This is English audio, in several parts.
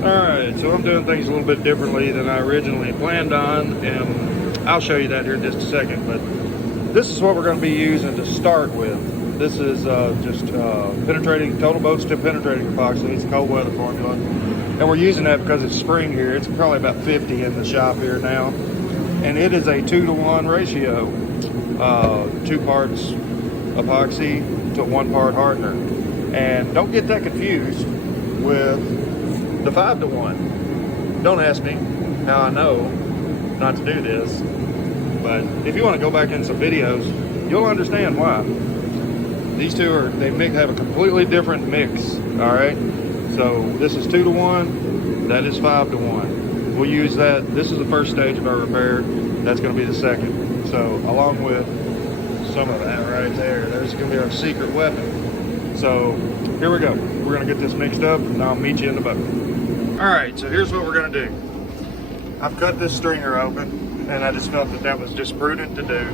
Alright, so I'm doing things a little bit differently than I originally planned on, and I'll show you that here in just a second. But this is what we're going to be using to start with. This is just penetrating, total boat tip penetrating epoxy. It's a cold weather formula. And we're using that because it's spring here. It's probably about 50 in the shop here now. And it is a 2-to-1 ratio. 2 parts epoxy to 1 part hardener. And don't get that confused with the 5-to-1. Don't ask me how I know not to do this, but if you want to go back in some videos, you'll understand why. These two have a completely different mix. All right, so this is 2-to-1, that is 5-to-1. We'll use that. This is the first stage of our repair. That's going to be the second. So along with some of that right there's going to be our secret weapon. So here we go. We're going to get this mixed up, and I'll meet you in the boat. All right, so here's what we're going to do. I've cut this stringer open, and I just felt that that was just prudent to do.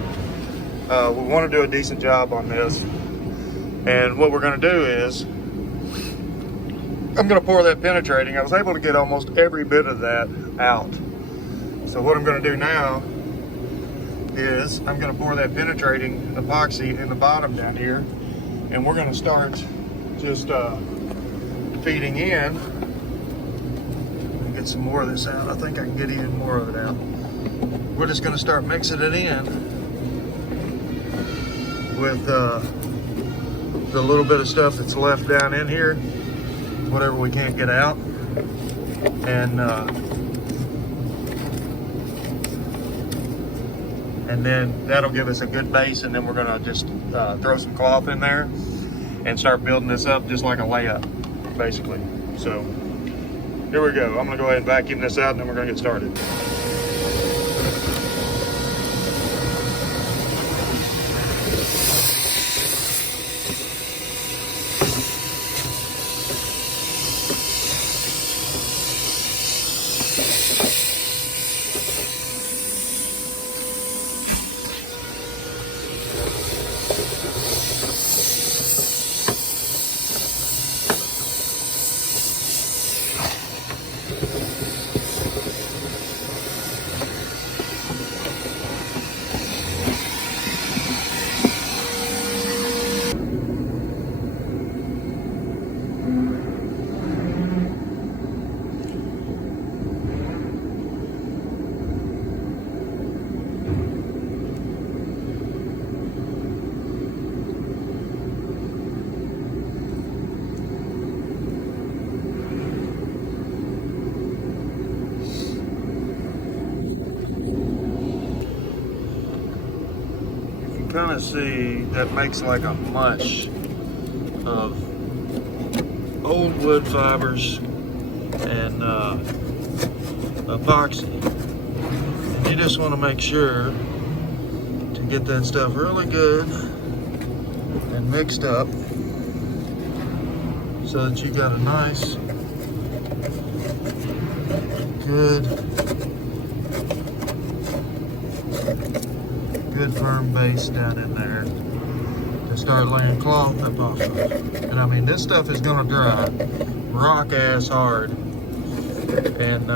We want to do a decent job on this. And what we're going to do is, I'm going to pour that penetrating. I was able to get almost every bit of that out. So what I'm going to do now is I'm going to pour that penetrating epoxy in the bottom down here, and we're going to start just feeding in. Get some more of this out. I think I can get even more of it out. We're just going to start mixing it in with the little bit of stuff that's left down in here, whatever we can't get out, and then that'll give us a good base, and then we're going to just throw some cloth in there and start building this up just like a layup, basically. So here we go. I'm going to go ahead and vacuum this out, and then we're going to get started. Kind of see that makes like a mush of old wood fibers and epoxy. And you just want to make sure to get that stuff really good and mixed up so that you got a nice, good firm base down in there to start laying cloth up off of. And I mean, this stuff is going to dry rock ass hard, and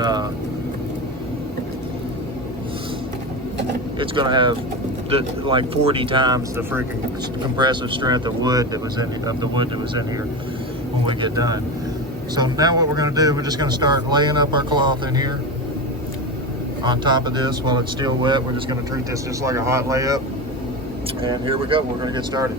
it's going to have like 40 times the freaking compressive strength of wood that was in here when we get done. So now what we're going to do, we're just going to start laying up our cloth in here on top of this while it's still wet. We're just going to treat this just like a hot layup. And here we go. We're going to get started.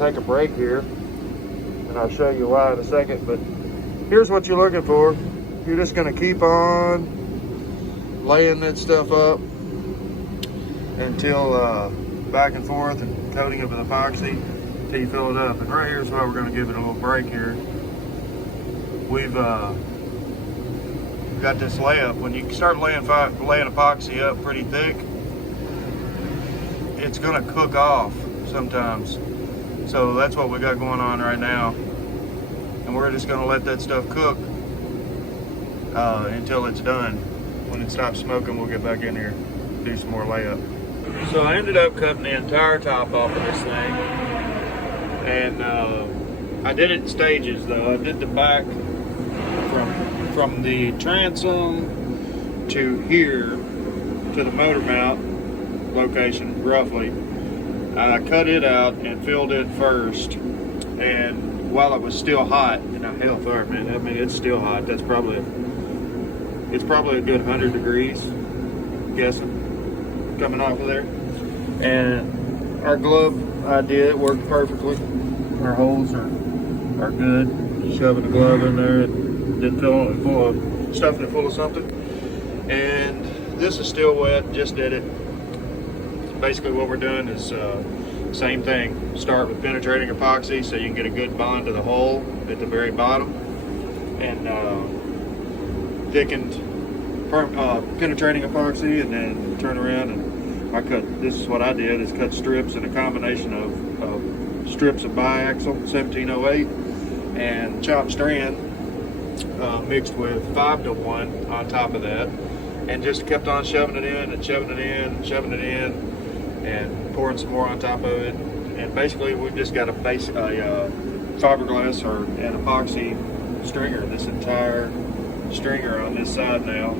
take a break here, and I'll show you why in a second. But here's what you're looking for. You're just going to keep on laying that stuff up until back and forth and coating it with epoxy until you fill it up. And right here's why we're going to give it a little break here. We've got this layup. When you start laying epoxy up pretty thick, it's going to cook off sometimes. So that's what we got going on right now, and we're just going to let that stuff cook until it's done. When it stops smoking, we'll get back in here, do some more layup. So I ended up cutting the entire top off of this thing, and I did it in stages though. I did the back from the transom to here to the motor mount location roughly. I cut it out and filled it first, and while it was still hot, you know, hell fire, man, I mean, it's still hot. It's probably a good 100 degrees, I'm guessing, coming off of there. And our glove idea, it worked perfectly. Our holes are good. Shoving the glove in there, it didn't fill it full of, stuffing it full of something. And this is still wet, just did it. Basically what we're doing is same thing. Start with penetrating epoxy so you can get a good bond to the hole at the very bottom, and thickened penetrating epoxy, and then turn around and this is what I did, is cut strips in a combination of strips of biaxial 1708 and chopped strand mixed with 5-to-1 on top of that, and just kept on shoving it in and shoving it in and shoving it in, and pouring some more on top of it. And basically we've just got a fiberglass or an epoxy stringer. This entire stringer on this side now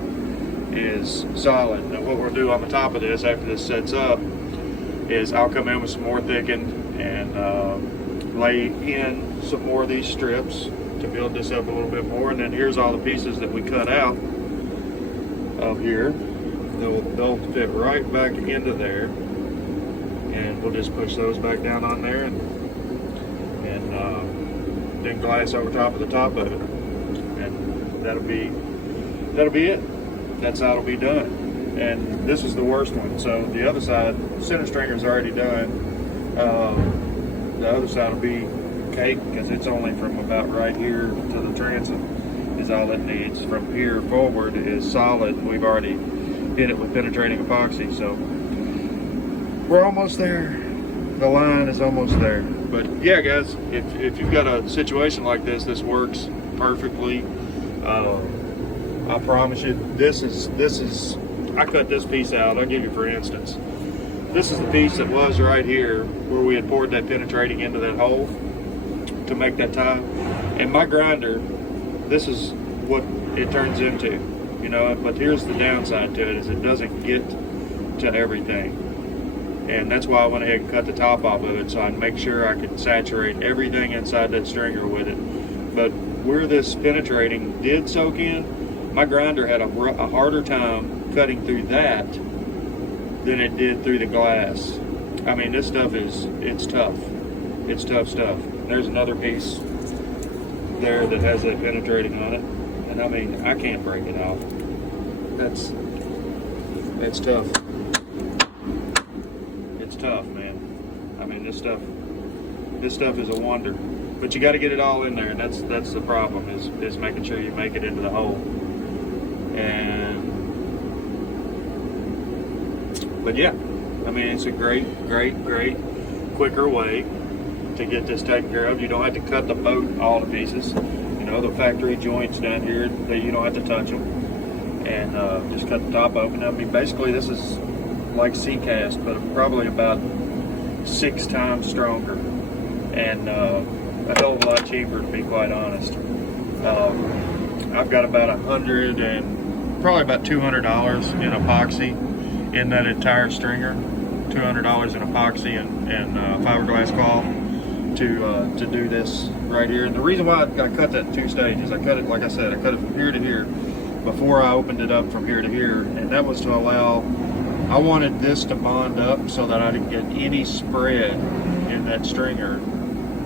is solid. Now what we'll do on the top of this after this sets up is I'll come in with some more thickened and lay in some more of these strips to build this up a little bit more. And then here's all the pieces that we cut out of here. They'll fit right back into there, and we'll just push those back down on there, and then glass over top of the top of it, and that'll be it. That's how it'll be done. And this is the worst one. So the other side, center stringer's already done. The other side will be cake, because it's only from about right here to the transom is all it needs. From here forward is solid, and we've already hit it with penetrating epoxy. So we're almost there. The line is almost there. But yeah, guys, if you've got a situation like this works perfectly. I promise you, this is I cut this piece out. I'll give you for instance. This is the piece that was right here where we had poured that penetrating into that hole to make that tie. And my grinder, this is what it turns into, you know. But here's the downside to it, is it doesn't get to everything. And that's why I went ahead and cut the top off of it, so I'd make sure I could saturate everything inside that stringer with it. But where this penetrating did soak in, my grinder had a harder time cutting through that than it did through the glass. I mean, this stuff it's tough. It's tough stuff. There's another piece there that has that penetrating on it. And I mean, I can't break it off. It's tough. It's tough, man. I mean, this stuff is a wonder. But you got to get it all in there, and that's the problem, is making sure you make it into the hole. But yeah, I mean, it's a great quicker way to get this taken care of. You don't have to cut the boat all to pieces. You know, the factory joints down here, that you don't have to touch them, and just cut the top open. I mean, basically this is like sea cast, but probably about 6 times stronger, and a hell of a lot cheaper, to be quite honest. I've got about probably about $200 in epoxy in that entire stringer. $200 in epoxy and fiberglass cloth to do this right here. And the reason why I cut that in 2 stages, I cut it, like I said, I cut it from here to here before I opened it up from here to here, and that was to allow, I wanted this to bond up so that I didn't get any spread in that stringer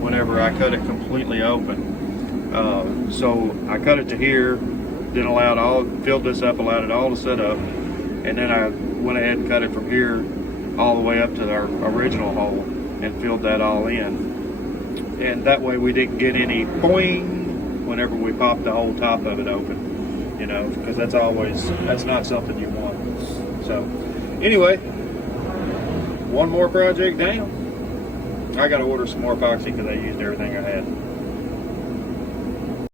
whenever I cut it completely open. So I cut it to here, then filled this up, allowed it all to set up, and then I went ahead and cut it from here all the way up to our original hole and filled that all in. And that way we didn't get any boing whenever we popped the whole top of it open, you know, because that's not something you want. So anyway, one more project down. I got to order some more epoxy because I used everything I had.